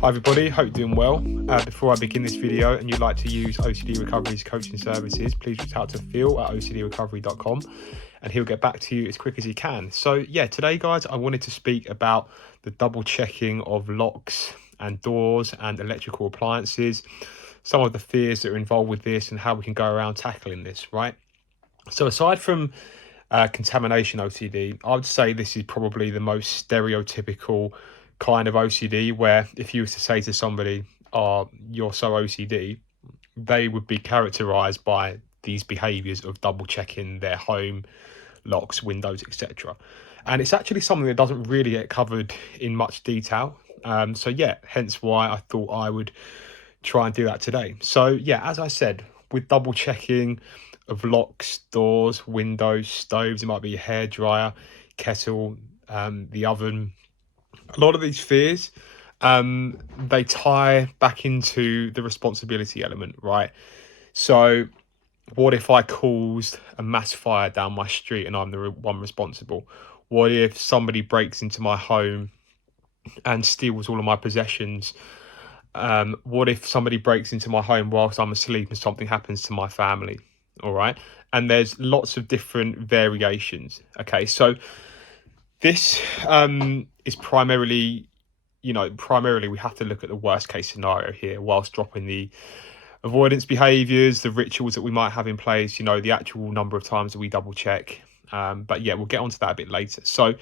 Hi everybody, hope you're doing well. Before I begin this video and you'd like to use OCD Recovery's coaching services, please reach out to Phil at ocdrecovery.com and he'll get back to you as quick as he can. So yeah, today guys, I wanted to speak about the double checking of locks and doors and electrical appliances, some of the fears that are involved with this and how we can go around tackling this, right? So aside from contamination OCD, I would say this is probably the most stereotypical kind of OCD, where if you were to say to somebody, "Oh, you're so OCD," they would be characterized by these behaviors of double checking their home locks, windows, etc. And it's actually something that doesn't really get covered in much detail. So yeah, hence why I thought I would try and do that today. So yeah, as I said, with double checking of locks, doors, windows, stoves, it might be a hairdryer, kettle, the oven. A lot of these fears, they tie back into the responsibility element, right? So what if I caused a mass fire down my street and I'm the one responsible? What if somebody breaks into my home and steals all of my possessions? What if somebody breaks into my home whilst I'm asleep and something happens to my family? All right. And there's lots of different variations. Okay. So this is primarily we have to look at the worst case scenario here whilst dropping the avoidance behaviors, the rituals that we might have in place, the actual number of times that we double check. But yeah, we'll get onto that a bit later. So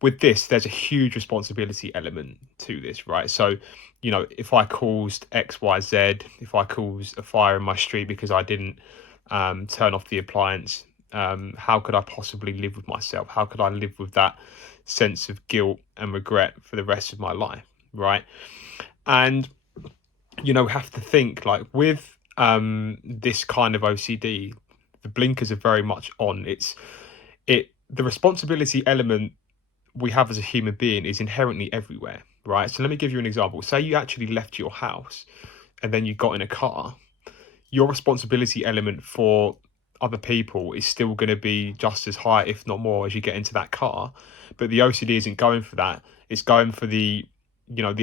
with this, there's a huge responsibility element to this, right? So, if I caused X, Y, Z, if I caused a fire in my street because I didn't turn off the appliance, how could I possibly live with myself? How could I live with that sense of guilt and regret for the rest of my life, right? And, we have to think like with this kind of OCD, the blinkers are very much on. The responsibility element we have as a human being is inherently everywhere, right? So let me give you an example. Say you actually left your house and then you got in a car. Your responsibility element for other people is still going to be just as high, if not more, as you get into that car. But the OCD isn't going for that. It's going for the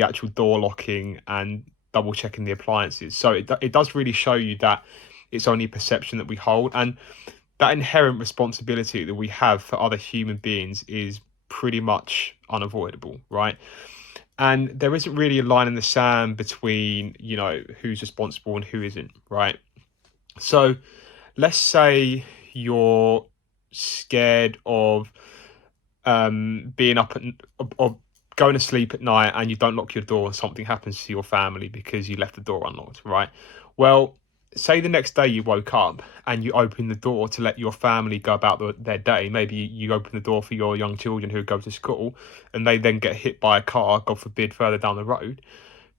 actual door locking and double checking the appliances. So it does really show you that it's only a perception that we hold. And that inherent responsibility that we have for other human beings is pretty much unavoidable, right? And there isn't really a line in the sand between, who's responsible and who isn't, right? So let's say you're scared of being up or going to sleep at night and you don't lock your door and something happens to your family because you left the door unlocked, right? Well, say the next day you woke up and you open the door to let your family go about their day. Maybe you open the door for your young children who go to school and they then get hit by a car, God forbid, further down the road.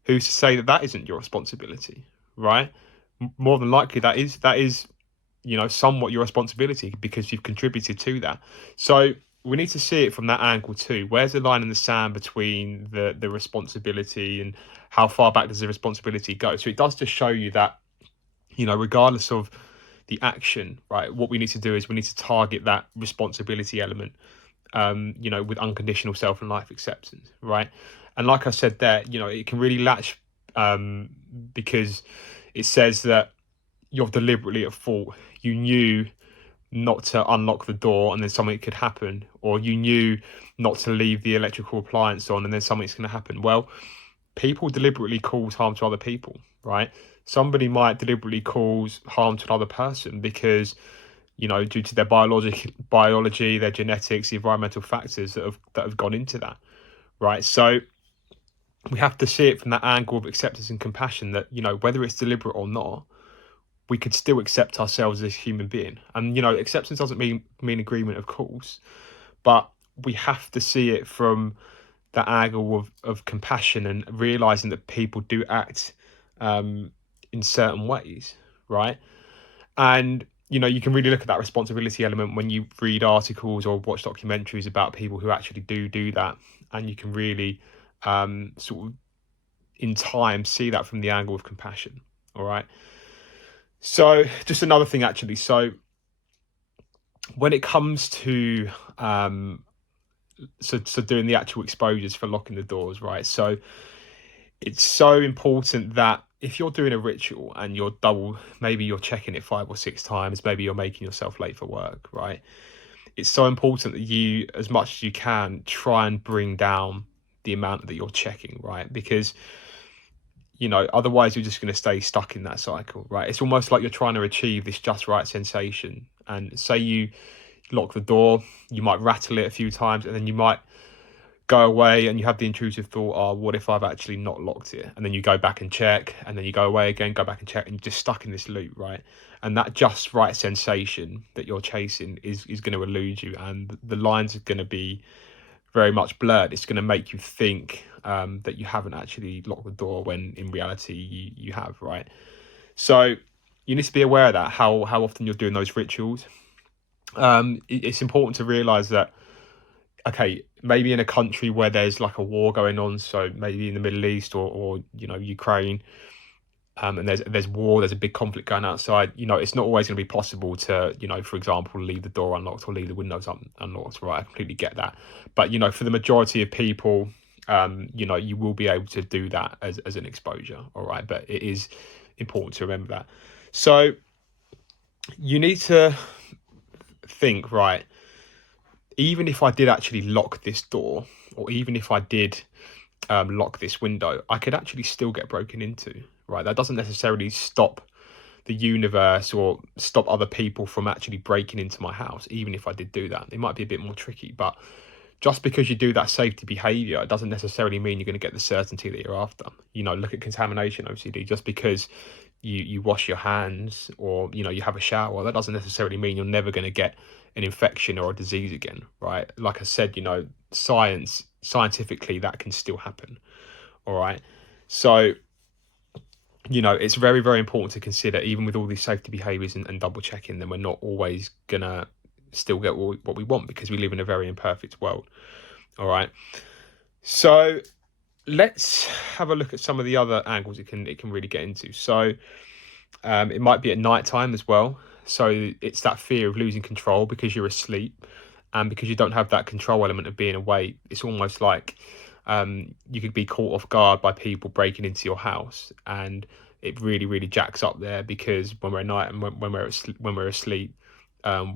Who's to say that that isn't your responsibility, right? More than likely that is somewhat your responsibility because you've contributed to that. So we need to see it from that angle too. Where's the line in the sand between the responsibility and how far back does the responsibility go? So it does just show you that, regardless of the action, right, what we need to do is we need to target that responsibility element, with unconditional self and life acceptance, right? And like I said there, it can really latch because it says that you're deliberately at fault. You knew not to unlock the door and then something could happen, or you knew not to leave the electrical appliance on and then something's going to happen. Well, people deliberately cause harm to other people, right? Somebody might deliberately cause harm to another person because, due to their biology, their genetics, the environmental factors that have gone into that, right? So we have to see it from that angle of acceptance and compassion that, whether it's deliberate or not, we could still accept ourselves as a human being. And, acceptance doesn't mean agreement, of course, but we have to see it from that angle of compassion and realizing that people do act in certain ways, right? And, you can really look at that responsibility element when you read articles or watch documentaries about people who actually do that. And you can really sort of in time see that from the angle of compassion. All right. So just another thing, actually. So when it comes to so doing the actual exposures for locking the doors, right? So it's so important that if you're doing a ritual and maybe you're checking it 5 or 6 times, maybe you're making yourself late for work, right? It's so important that you, as much as you can, try and bring down the amount that you're checking, right? Because, otherwise you're just going to stay stuck in that cycle, right? It's almost like you're trying to achieve this just right sensation. And say you lock the door, you might rattle it a few times, and then you might go away and you have the intrusive thought, oh, what if I've actually not locked it? And then you go back and check, and then you go away again, go back and check, and you're just stuck in this loop, right? And that just right sensation that you're chasing is going to elude you, and the lines are going to be very much blurred. It's going to make you think that you haven't actually locked the door when in reality you have, right? So you need to be aware of that, how often you're doing those rituals. It's important to realize that, okay, maybe in a country where there's like a war going on, so maybe in the Middle East or Ukraine, and there's war, there's a big conflict going outside. It's not always going to be possible to, for example, leave the door unlocked or leave the windows unlocked, right? I completely get that, but for the majority of people, you will be able to do that as an exposure, all right? But it is important to remember that. So you need to think, right? Even if I did actually lock this door, or even if I did lock this window, I could actually still get broken into, right? That doesn't necessarily stop the universe or stop other people from actually breaking into my house, even if I did do that. It might be a bit more tricky, but just because you do that safety behavior, it doesn't necessarily mean you're going to get the certainty that you're after. Look at contamination OCD. Just because you wash your hands or you have a shower, that doesn't necessarily mean you're never going to get an infection or a disease again, right? Like I said, scientifically that can still happen. All right. So it's very, very important to consider, even with all these safety behaviors and double checking, then we're not always gonna still get what we want, because we live in a very imperfect world. All right. So let's have a look at some of the other angles it can really get into. So it might be at night time as well. So it's that fear of losing control because you're asleep, and because you don't have that control element of being awake. It's almost like you could be caught off guard by people breaking into your house, and it really, really jacks up there, because when we're at night and when we're asleep,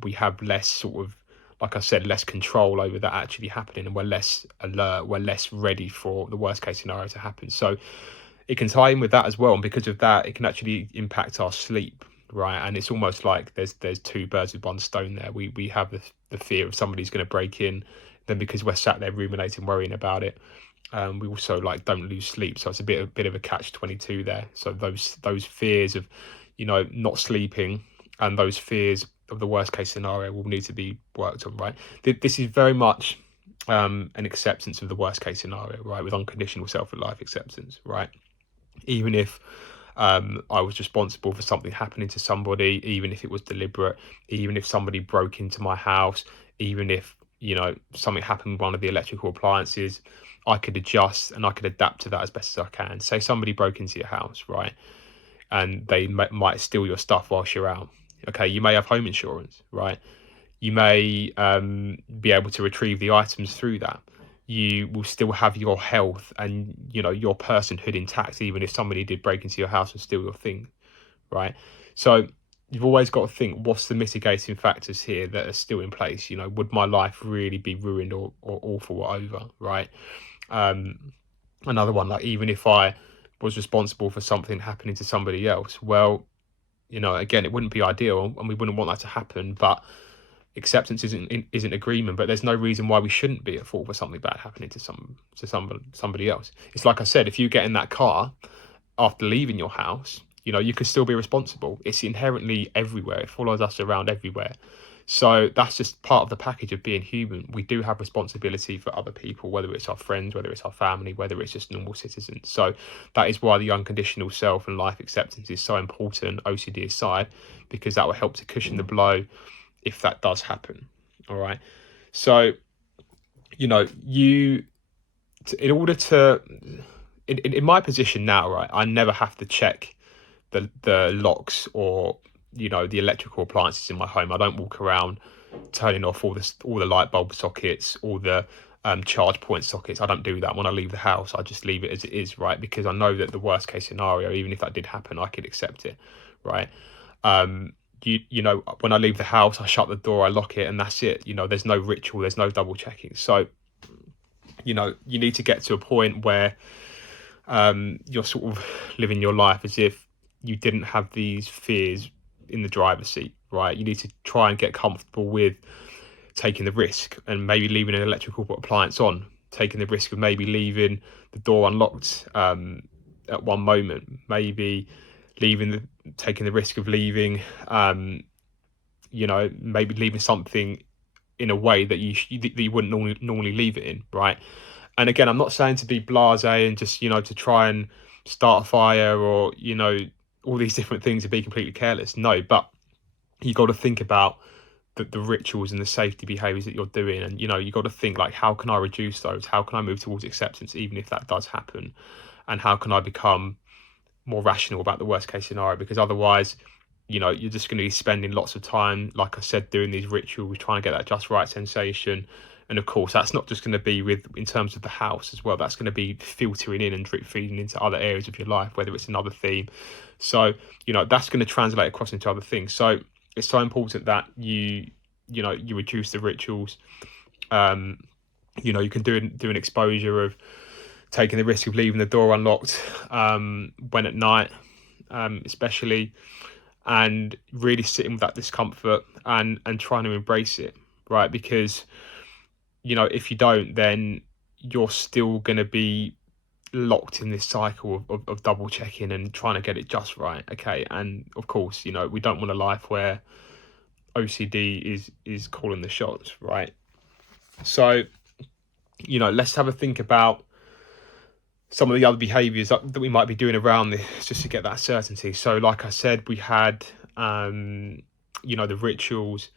we have less sort of, like I said, less control over that actually happening, and we're less alert, we're less ready for the worst case scenario to happen. So it can tie in with that as well, and because of that, it can actually impact our sleep, right? And it's almost like there's two birds with one stone there. We have the fear of somebody's going to break in, then because we're sat there ruminating, worrying about it, we also don't lose sleep. So it's a bit of a catch-22 there. So those fears of not sleeping, and those fears of the worst case scenario will need to be worked on, right? This is very much an acceptance of the worst case scenario, right? With unconditional self and life acceptance, right? Even if I was responsible for something happening to somebody, even if it was deliberate, even if somebody broke into my house, even if something happened with one of the electrical appliances, I could adjust and I could adapt to that as best as I can. Say somebody broke into your house, right, and they might steal your stuff whilst you're out. Okay, you may have home insurance, right? You may be able to retrieve the items through that. You will still have your health and your personhood intact, even if somebody did break into your house and steal your thing, right? So you've always got to think, what's the mitigating factors here that are still in place? Would my life really be ruined or awful or over, right? Another one, like, even if I was responsible for something happening to somebody else, well, again, it wouldn't be ideal and we wouldn't want that to happen, but acceptance isn't agreement. But there's no reason why we shouldn't be at fault for something bad happening to somebody else. It's like I said, if you get in that car after leaving your house, you could still be responsible. It's inherently everywhere. It follows us around everywhere. So that's just part of the package of being human. We do have responsibility for other people, whether it's our friends, whether it's our family, whether it's just normal citizens. So that is why the unconditional self and life acceptance is so important, OCD aside, because that will help to cushion the blow if that does happen. All right. So, in order to, in my position now, right, I never have to check the locks or the electrical appliances in my home. I don't walk around turning off all the light bulb sockets, all the charge point sockets. I don't do that when I leave the house. I just leave it as it is, right? Because I know that the worst case scenario, even if that did happen, I could accept it, right? You know, when I leave the house, I shut the door, I lock it, and that's it. You know, there's no ritual, there's no double checking. So, you know, you need to get to a point where you're sort of living your life as if you didn't have these fears in the driver's seat, right? You need to try and get comfortable with taking the risk and maybe leaving an electrical appliance on, taking the risk of maybe leaving the door unlocked at one moment, maybe taking the risk of leaving, you know, maybe leaving something in a way that you wouldn't normally leave it in, right? And again, I'm not saying to be blasé and just, you know, to try and start a fire or, you know, all these different things and be completely careless. No, but you got to think about the rituals and the safety behaviors that you're doing. And, you know, you got to think like, how can I reduce those? How can I move towards acceptance, even if that does happen? And how can I become more rational about the worst case scenario? Because otherwise, you know, you're just going to be spending lots of time, like I said, doing these rituals, trying to get that just right sensation. And of course, that's not just going to be in terms of the house as well. That's going to be filtering in and drip feeding into other areas of your life, whether it's another theme. So, you know, that's going to translate across into other things. So it's so important that you know, you reduce the rituals. You know, you can do an exposure of taking the risk of leaving the door unlocked when at night, especially, and really sitting with that discomfort and trying to embrace it, right? Because, you know, if you don't, then you're still going to be locked in this cycle of double checking and trying to get it just right. Okay. And of course, you know, we don't want a life where OCD is calling the shots, right? So, you know, let's have a think about some of the other behaviors that we might be doing around this just to get that certainty. So like I said, we had you know, the rituals.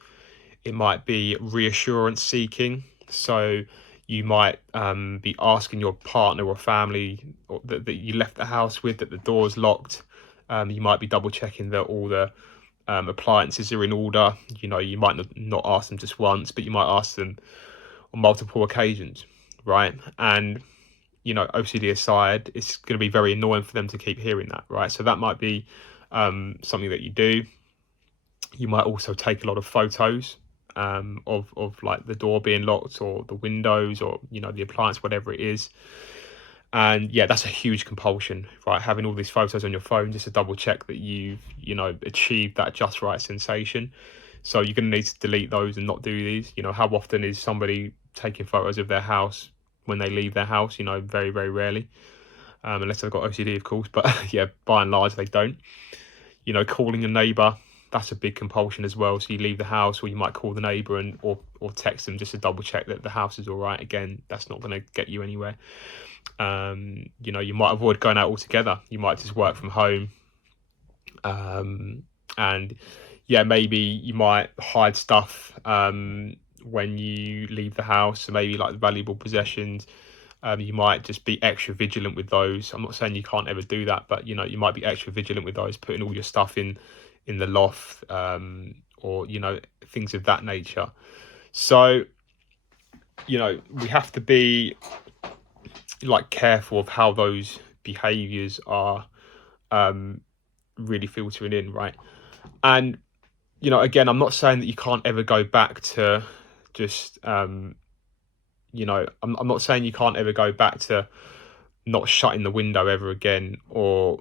It might be reassurance seeking. So you might be asking your partner or family that you left the house with that the door's locked. You might be double checking that all the appliances are in order. You know, you might not ask them just once, but you might ask them on multiple occasions, right? And, you know, OCD aside, it's going to be very annoying for them to keep hearing that, right? So that might be something that you do. You might also take a lot of photos of like the door being locked or the windows or, you know, the appliance, whatever it is. And yeah, that's a huge compulsion, right? Having all these photos on your phone just to double check that you've, you know, achieved that just right sensation. So you're going to need to delete those and not do these. You know, how often is somebody taking photos of their house when they leave their house? You know, very, very rarely, unless they've got OCD, of course. But yeah, by and large, they don't. You know, calling a neighbour, that's a big compulsion as well. So you leave the house, or you might call the neighbour and or text them just to double check that the house is all right. Again, that's not going to get you anywhere. You know, you might avoid going out altogether. You might just work from home. And yeah, maybe you might hide stuff when you leave the house. So maybe like valuable possessions. You might just be extra vigilant with those. I'm not saying you can't ever do that, but you know, you might be extra vigilant with those, putting all your stuff in the loft, or, you know, things of that nature. So, you know, we have to be like careful of how those behaviors are really filtering in, right? And, you know, again, I'm not saying that you can't ever go back to just you know, I'm not saying you can't ever go back to not shutting the window ever again, or,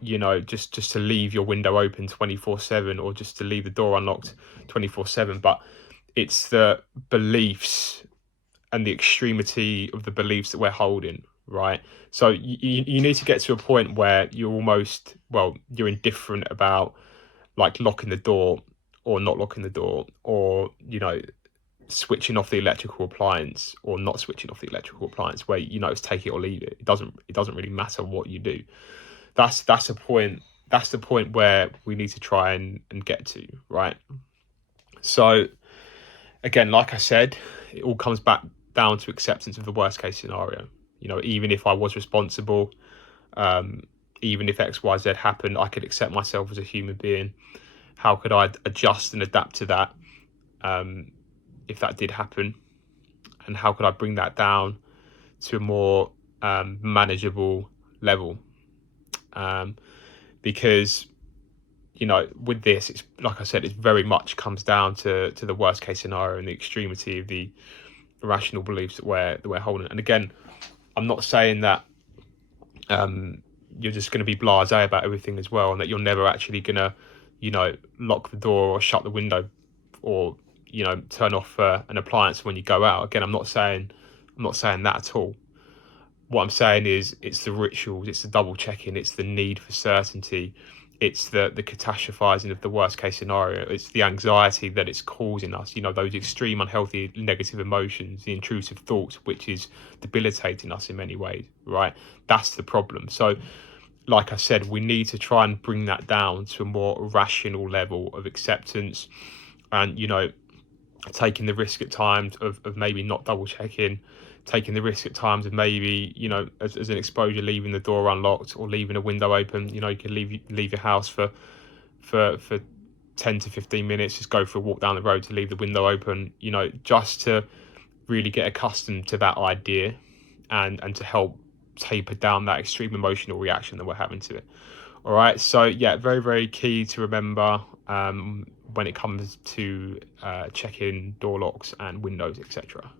you know, just to leave your window open 24/7, or just to leave the door unlocked 24/7. But it's the beliefs and the extremity of the beliefs that we're holding, right? So you need to get to a point where you're almost, well, you're indifferent about like locking the door or not locking the door, or, you know, switching off the electrical appliance or not switching off the electrical appliance, where, you know, it's take it or leave it. It doesn't really matter what you do. That's a point. That's the point where we need to try and get to, right? So again, like I said, it all comes back down to acceptance of the worst case scenario. You know, even if I was responsible, even if XYZ happened, I could accept myself as a human being. How could I adjust and adapt to that if that did happen? and how could I bring that down to a more manageable level. Because with this, it's like I said, it very much comes down to the worst case scenario and the extremity of the irrational beliefs that we're holding. And again, I'm not saying that you're just going to be blasé about everything as well, and that you're never actually going to lock the door or shut the window, or turn off an appliance when you go out. Again, I'm not saying that at all. What I'm saying is, it's the rituals, it's the double checking, it's the need for certainty, it's the catastrophizing of the worst case scenario, it's the anxiety that it's causing us, those extreme unhealthy negative emotions, the intrusive thoughts, which is debilitating us in many ways, right? That's the problem. So like I said, we need to try and bring that down to a more rational level of acceptance, and taking the risk at times of maybe not double checking, taking the risk at times of maybe as an exposure, leaving the door unlocked or leaving a window open. You can leave your house for 10 to 15 minutes, just go for a walk down the road to leave the window open, just to really get accustomed to that idea, and to help taper down that extreme emotional reaction that we're having to it. All right, so yeah, very, very key to remember when it comes to checking door locks and windows, etc.